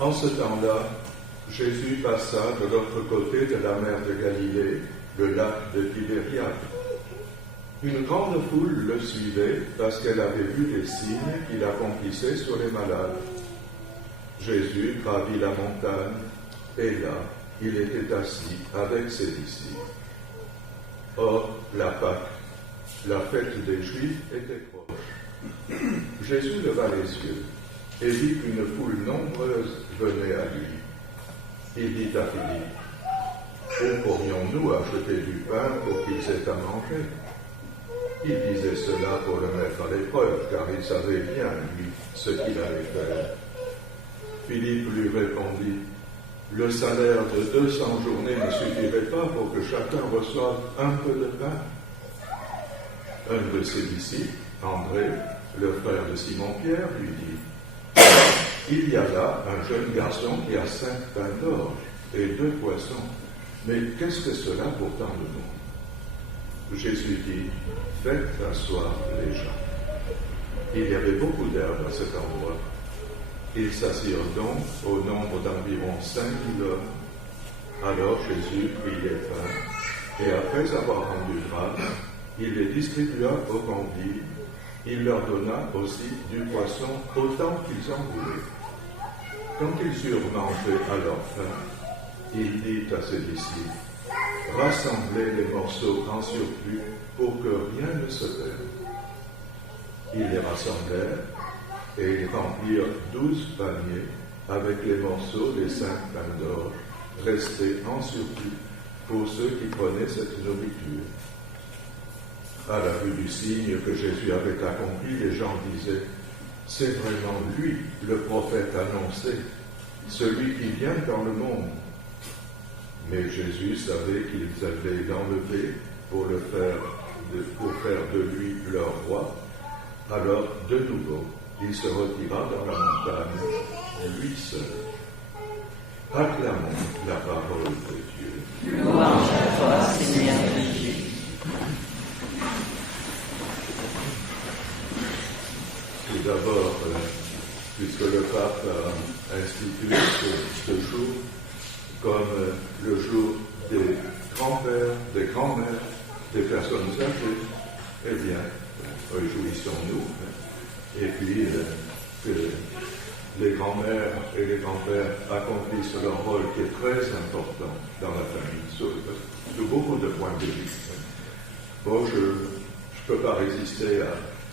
En ce temps-là, Jésus passa de l'autre côté de la mer de Galilée, le lac de Tibériade. Une grande foule le suivait parce qu'elle avait vu les signes qu'il accomplissait sur les malades. Jésus gravit la montagne, et là, il était assis avec ses disciples. Or, la Pâque, la fête des Juifs, était proche. Jésus leva les yeux et vit qu'une foule nombreuse venait à lui. Il dit à Philippe, « Où pourrions-nous acheter du pain pour qu'ils aient à manger ?» Il disait cela pour le mettre à l'épreuve, car il savait bien, lui, ce qu'il allait faire. Philippe lui répondit, « Le salaire de 200 journées ne suffirait pas pour que chacun reçoive un peu de pain. » Un de ses disciples, André, le frère de Simon-Pierre, lui dit, « Il y a là un jeune garçon qui a 5 pains d'orge et 2 poissons. Mais qu'est-ce que cela pour tant de monde ?» Jésus dit, « Faites asseoir les gens. » Il y avait beaucoup d'herbe à cet endroit. Ils s'assirent donc au nombre d'environ 5000 hommes. Alors Jésus prit les pains, et après avoir rendu grâce, il les distribua aux convives. Il leur donna aussi du poisson autant qu'ils en voulaient. Quand ils eurent mangé à leur faim, il dit à ses disciples, « Rassemblez les morceaux en surplus pour que rien ne se perde. » Ils les rassemblèrent et ils remplirent 12 paniers avec les morceaux des 5 pains d'orge restés en surplus pour ceux qui prenaient cette nourriture. À la vue du signe que Jésus avait accompli, les gens disaient, « C'est vraiment lui, le prophète annoncé, celui qui vient dans le monde. » Mais Jésus savait qu'ils allaient l'enlever pour faire de lui leur roi. Alors, de nouveau, il se retira dans la montagne, lui seul. Acclamons la parole de Dieu. Louange à toi, Seigneur Jésus. Tout d'abord, puisque le pape a institué ce jour comme le jour des grands-pères, des grands-mères, des personnes âgées, eh bien, réjouissons-nous. Et puis, que les grands-mères et les grands-pères accomplissent leur rôle qui est très important dans la famille, sur beaucoup de points de vue. Bon, je ne peux pas résister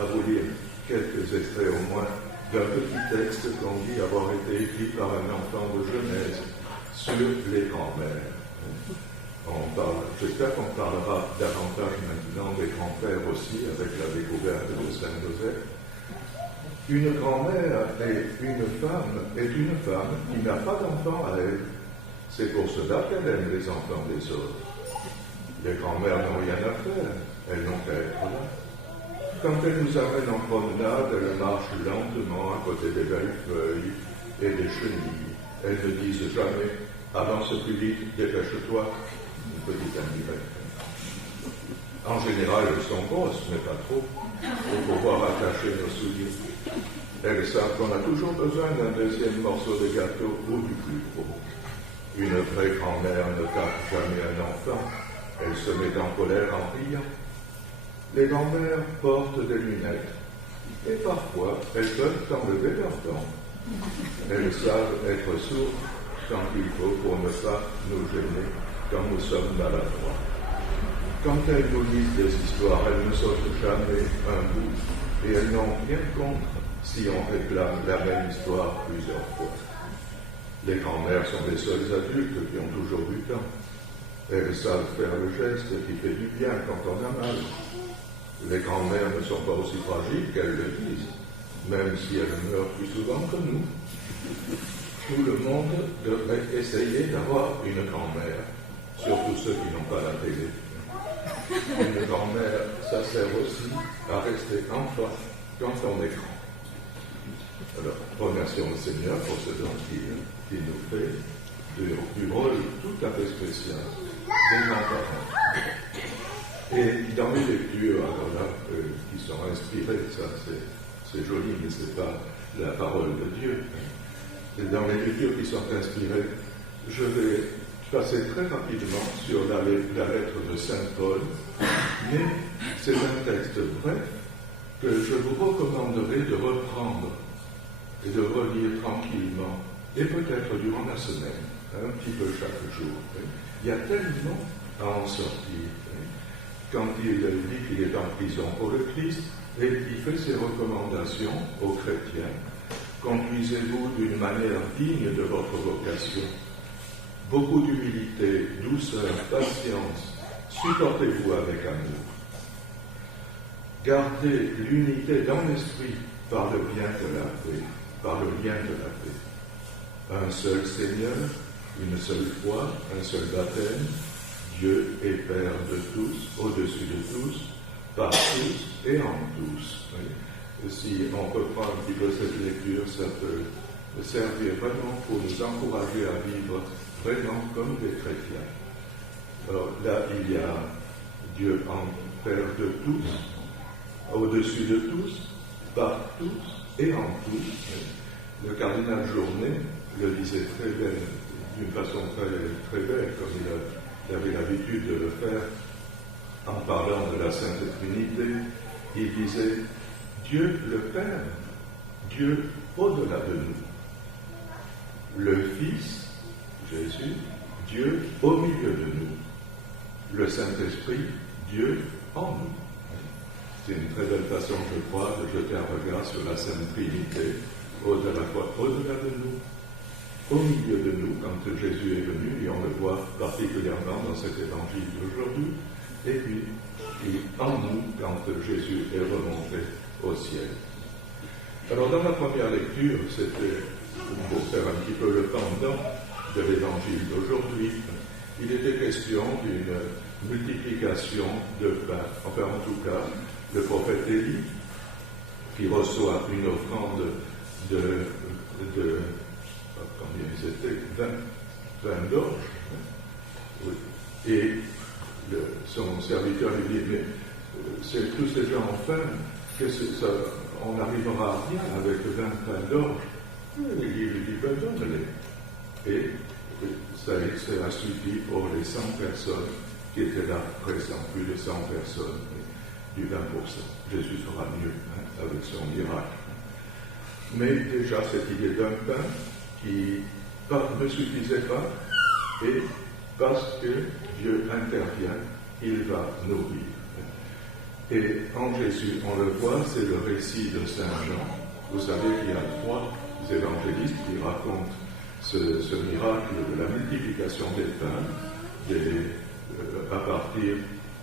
à vous lire quelques extraits au moins d'un petit texte qu'on dit avoir été écrit par un enfant de Genèse sur les grands-mères. J'espère qu'on parlera davantage maintenant des grands-pères aussi avec la découverte de Saint-Joseph. Une grand-mère est une femme qui n'a pas d'enfant à elle. C'est pour cela qu'elle aime les enfants des autres. Les grands-mères n'ont rien à faire, elles n'ont qu'à être là. Quand elles nous amènent en promenade, elles marchent lentement à côté des belles feuilles et des chenilles. Elles ne disent jamais « Avance plus vite, dépêche-toi », une petite indirecte. En général, elles sont grosses, mais pas trop, pour pouvoir attacher nos souliers. Elles savent qu'on a toujours besoin d'un deuxième morceau de gâteau ou du plus gros. Une vraie grand-mère ne tape jamais un enfant. Elle se met en colère en riant. Les grand-mères portent des lunettes et parfois elles peuvent enlever leurs dents. Elles savent être sourdes quand il faut pour ne pas nous gêner quand nous sommes maladroits. Quand elles nous lisent des histoires, elles ne sautent jamais un bout et elles n'ont rien contre si on réclame la même histoire plusieurs fois. Les grand-mères sont les seuls adultes qui ont toujours du temps. Elles savent faire le geste qui fait du bien quand on a mal. Les grand-mères ne sont pas aussi fragiles qu'elles le disent, même si elles meurent plus souvent que nous. Tout le monde devrait essayer d'avoir une grand-mère, surtout ceux qui n'ont pas la télé. Une grand-mère, ça sert aussi à rester enfant quand on est grand. Alors, remercions le Seigneur pour ce don qu'il nous fait du rôle tout à fait spécial des grands-parents. Et dans les lectures, alors là, qui sont inspirées, ça c'est joli, mais ce n'est pas la parole de Dieu. dans les lectures qui sont inspirées, je vais passer très rapidement sur la lettre de Saint Paul, mais c'est un texte bref que je vous recommanderai de reprendre et de relire tranquillement, et peut-être durant la semaine, un petit peu chaque jour. Il y a tellement à en sortir. Quand il dit qu'il est en prison pour le Christ, et il fait ses recommandations aux chrétiens, conduisez-vous d'une manière digne de votre vocation. Beaucoup d'humilité, douceur, patience, supportez-vous avec amour. Gardez l'unité dans l'esprit par le bien de la paix, par le lien de la paix. Un seul Seigneur, une seule foi, un seul baptême, Dieu est Père de tous, au-dessus de tous, par tous et en tous. Oui. Si on reprend un petit peu cette lecture, ça peut servir vraiment pour nous encourager à vivre vraiment comme des chrétiens. Alors là, il y a Dieu en Père de tous, au-dessus de tous, par tous et en tous. Le cardinal Journet le disait très bien, d'une façon très belle, comme il avait l'habitude de le faire, en parlant de la Sainte Trinité. Il disait Dieu le Père, Dieu au-delà de nous. Le Fils, Jésus, Dieu au milieu de nous. Le Saint-Esprit, Dieu en nous. C'est une très belle façon, je crois, de jeter un regard sur la Sainte Trinité, au-delà de nous, au milieu de nous, quand Jésus est venu, et on le voit particulièrement dans cet évangile d'aujourd'hui, et puis en nous, quand Jésus est remonté au ciel. Alors, dans la première lecture, c'était, pour faire un petit peu le pendant de l'évangile d'aujourd'hui, il était question d'une multiplication de pain. Enfin, en tout cas, le prophète Élie, qui reçoit une offrande de combien ils étaient 20 d'orge. Oui. Et son serviteur lui dit, mais c'est tous ces gens en faim, on n'arrivera à rien avec 20 pains d'orge. Et il lui dit, ben donne-les. Et ça a suffi pour les 100 personnes qui étaient là présents, plus de 100 personnes, du 20%. Jésus fera mieux avec son miracle. Mais déjà, cette idée d'un pain qui ne suffisait pas, et parce que Dieu intervient, il va nourrir. Et en Jésus, on le voit, c'est le récit de Saint Jean. Vous savez qu'il y a 3 évangélistes qui racontent ce miracle de la multiplication des pains, à partir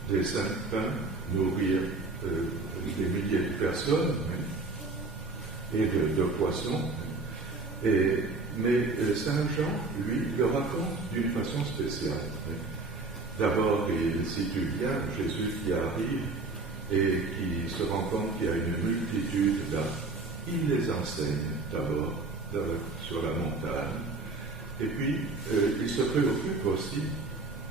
des 5 pains, nourrir des milliers de personnes, et de poissons. Mais Saint Jean, lui, le raconte d'une façon spéciale. D'abord, il situe bien Jésus qui arrive et qui se rend compte qu'il y a une multitude là. Il les enseigne d'abord sur la montagne. Et puis, il se préoccupe aussi,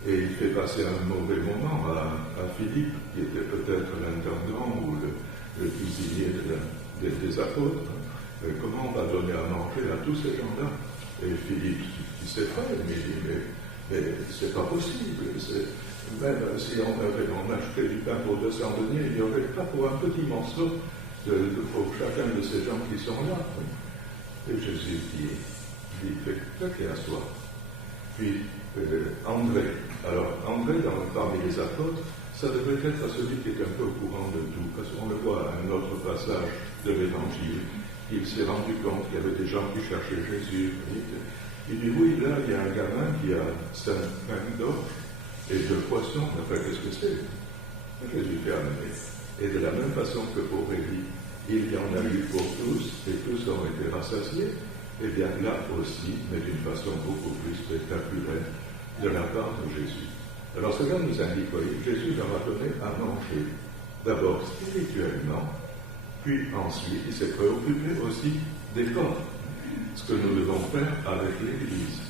et il fait passer un mauvais moment à Philippe, qui était peut-être l'intendant ou le cuisinier des apôtres. Comment on va donner à manger à tous ces gens-là? Et Philippe, il s'est fait, mais il dit, mais c'est pas possible. Même si on achetait du pain pour 200 deniers, il n'y aurait pas pour un petit morceau pour chacun de ces gens qui sont là. Et Jésus dit, faites-les asseoir. Puis André. Alors André, parmi les apôtres, ça devrait être celui qui est un peu au courant de tout, parce qu'on le voit à un autre passage de l'Évangile. Il s'est rendu compte qu'il y avait des gens qui cherchaient Jésus. Il dit, oui, là, il y a un gamin qui a 5 pains d'orge et 2 poissons. Enfin, qu'est-ce que c'est? Jésus fait amener. Et de la même façon que pour Élie, il y en a eu pour tous, et tous ont été rassasiés. Et bien là aussi, mais d'une façon beaucoup plus spectaculaire, de la part de Jésus. Alors cela nous indique, voyez, Jésus leur a donné à manger, d'abord spirituellement, puis ensuite il s'est préoccupé aussi des corps, ce que nous devons faire avec l'Église,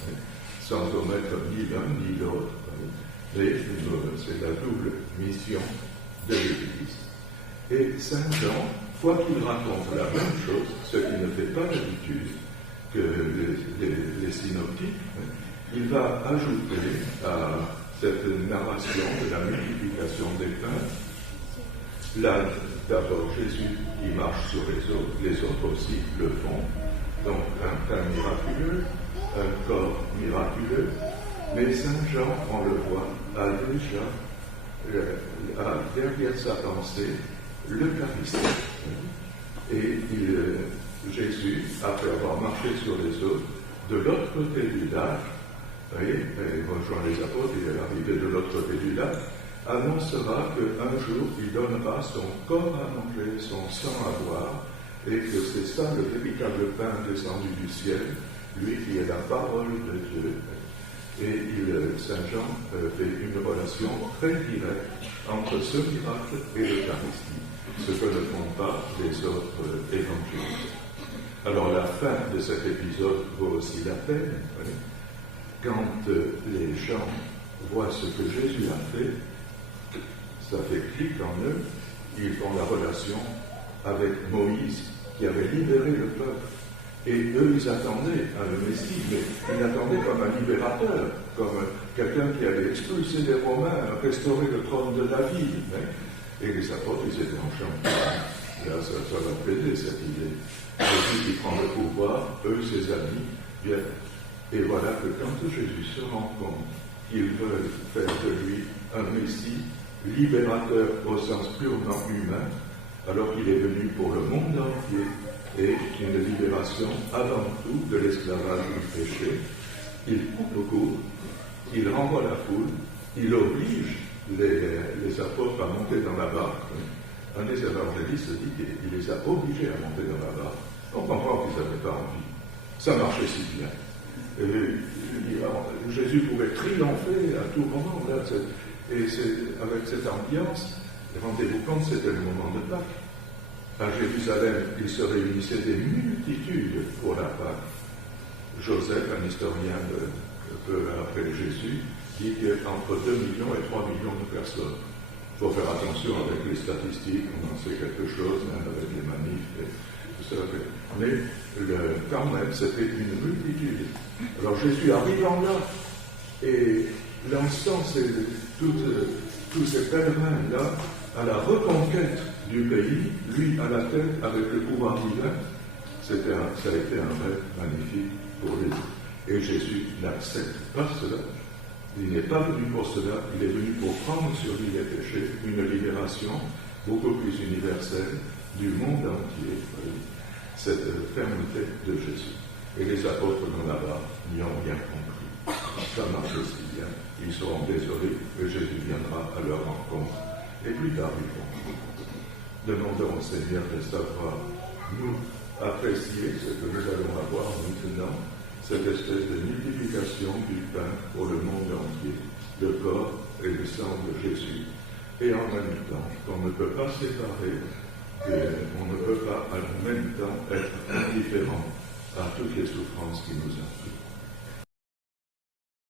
sans omettre ni l'un ni l'autre. Mais c'est la double mission de l'Église. Et Saint Jean, fois qu'il raconte la même chose, ce qu'il ne fait pas d'habitude, que les synoptiques, il va ajouter à cette narration de la multiplication des pains, là, d'abord Jésus qui marche sur les autres aussi le font, donc un pain miraculeux, un corps miraculeux, mais Saint Jean, on le voit, a déjà, derrière sa pensée, l'Eucharistie. Et Jésus, après avoir marché sur les eaux, de l'autre côté du lac, il rejoint les apôtres, il est arrivé de l'autre côté du lac, annoncera qu'un jour il donnera son corps à manger, son sang à boire, et que c'est ça le véritable pain descendu du ciel, lui qui est la parole de Dieu. Et Saint Jean fait une relation très directe entre ce miracle et l'Eucharistie, ce que ne font pas les autres évangiles. Alors la fin de cet épisode vaut aussi la peine. Quand les gens voient ce que Jésus a fait, ça fait clic en eux, ils font la relation avec Moïse qui avait libéré le peuple. Et eux, ils attendaient un Messie, mais ils l'attendaient comme un libérateur, comme quelqu'un qui allait expulser les Romains, restaurer le trône de David. Et les apôtres, ils étaient enchantés. Là, ça va plaider cette idée. Jésus qui prend le pouvoir, eux, ses amis, viennent. Et voilà que quand Jésus se rend compte qu'ils veulent faire de lui un Messie, libérateur au sens purement humain, alors qu'il est venu pour le monde entier, et une libération avant tout de l'esclavage du péché, il coupe court, il renvoie la foule, il oblige les apôtres à monter dans la barque. Un des évangélistes dit qu'il les a obligés à monter dans la barque. On comprend qu'ils n'avaient pas envie. Ça marchait si bien. Jésus pouvait triompher à tout moment. Là, et avec cette ambiance, rendez-vous compte, c'était le moment de Pâques. À Jérusalem, il se réunissait des multitudes pour la Pâque. Joseph, un historien peu après Jésus, dit qu'entre 2 millions et 3 millions de personnes. Il faut faire attention avec les statistiques, on en sait quelque chose, même avec les manifs et tout ça. Mais quand même, c'était une multitude. Alors Jésus arrivant là, et lançant tous ces pèlerins-là à la reconquête du pays, lui à la tête avec le pouvoir divin, ça a été un rêve magnifique pour lui. Et Jésus n'accepte pas cela. Il n'est pas venu pour cela, il est venu pour prendre sur lui les péchés, une libération beaucoup plus universelle du monde entier. Cette fermeté de Jésus. Et les apôtres là-bas n'y ont rien compris. Ça marche aussi bien. Ils seront désolés que Jésus viendra à leur rencontre. Et plus tard, ils vont. Demandons au Seigneur de savoir nous apprécier ce que nous allons avoir maintenant, cette espèce de multiplication du pain pour le monde entier, le corps et le sang de Jésus. Et en même temps, qu'on ne peut pas séparer, on ne peut pas en même temps être indifférent à toutes les souffrances qui nous entourent.